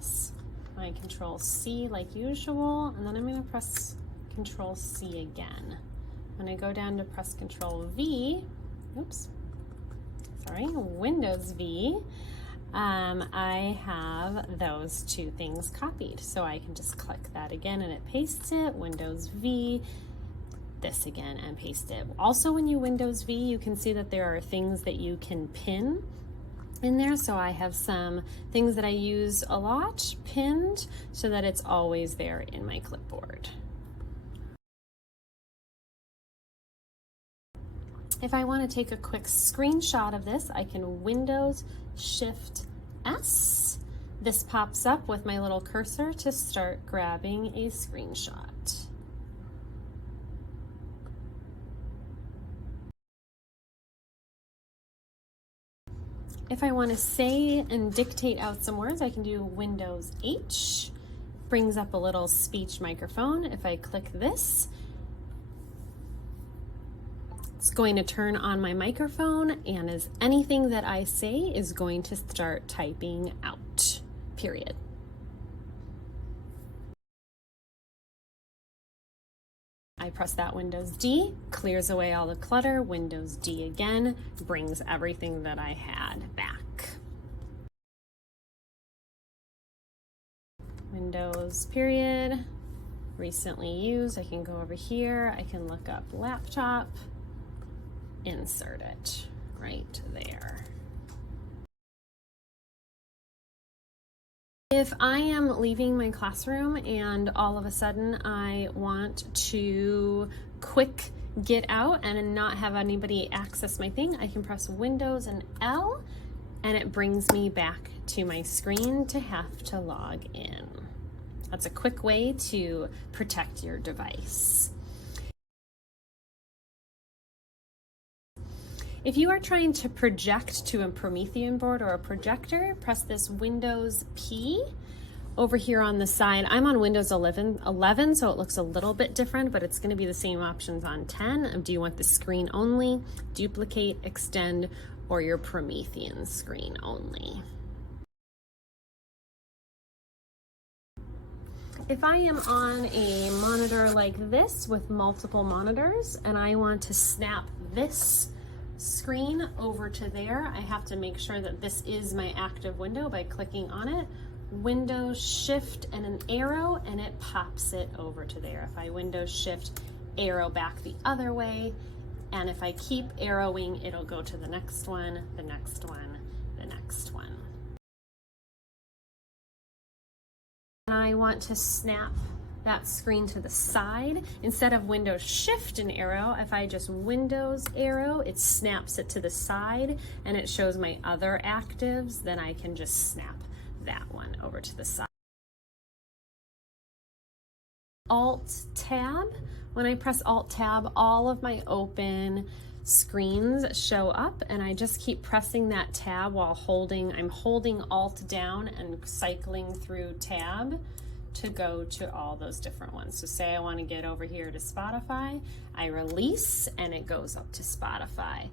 press my Control C like usual, and then I'm going to press Control C again. When I go down to press Control V, Windows V, I have those two things copied. So I can just click that again and it pastes it, Windows V, this again and paste it. Also, when you Windows V, you can see that there are things that you can pin in there. So I have some things that I use a lot pinned so that it's always there in my clipboard. If I want to take a quick screenshot of this, I can Windows Shift S. This pops up with my little cursor to start grabbing a screenshot. If I want to say and dictate out some words, I can do Windows H. Brings up a little speech microphone. If I click this, it's going to turn on my microphone, and as anything that I say is going to start typing out, period. I press that Windows D, clears away all the clutter. Windows D again, brings everything that I had back. Windows period, recently used. I can go over here, I can look up laptop, insert it right there. If I am leaving my classroom and all of a sudden I want to quick get out and not have anybody access my thing, I can press Windows and L and it brings me back to my screen to have to log in. That's a quick way to protect your device. If you are trying to project to a Promethean board or a projector, press this Windows P over here on the side. I'm on Windows 11, so it looks a little bit different, but it's going to be the same options on 10. Do you want the screen only, duplicate, extend, or your Promethean screen only? If I am on a monitor like this with multiple monitors and I want to snap this screen over to there, I have to make sure that this is my active window by clicking on it. Windows Shift and an arrow, and it pops it over to there. If I Windows Shift, arrow back the other way, and if I keep arrowing, it'll go to the next one, the next one, the next one. And I want to snap that screen to the side. Instead of Windows Shift and arrow, if I just Windows arrow, it snaps it to the side and it shows my other actives. Then I can just snap that one over to the side. Alt Tab. When I press Alt Tab, all of my open screens show up, and I just keep pressing that tab while I'm holding Alt down and cycling through Tab to go to all those different ones. So say I want to get over here to Spotify, I release and it goes up to Spotify.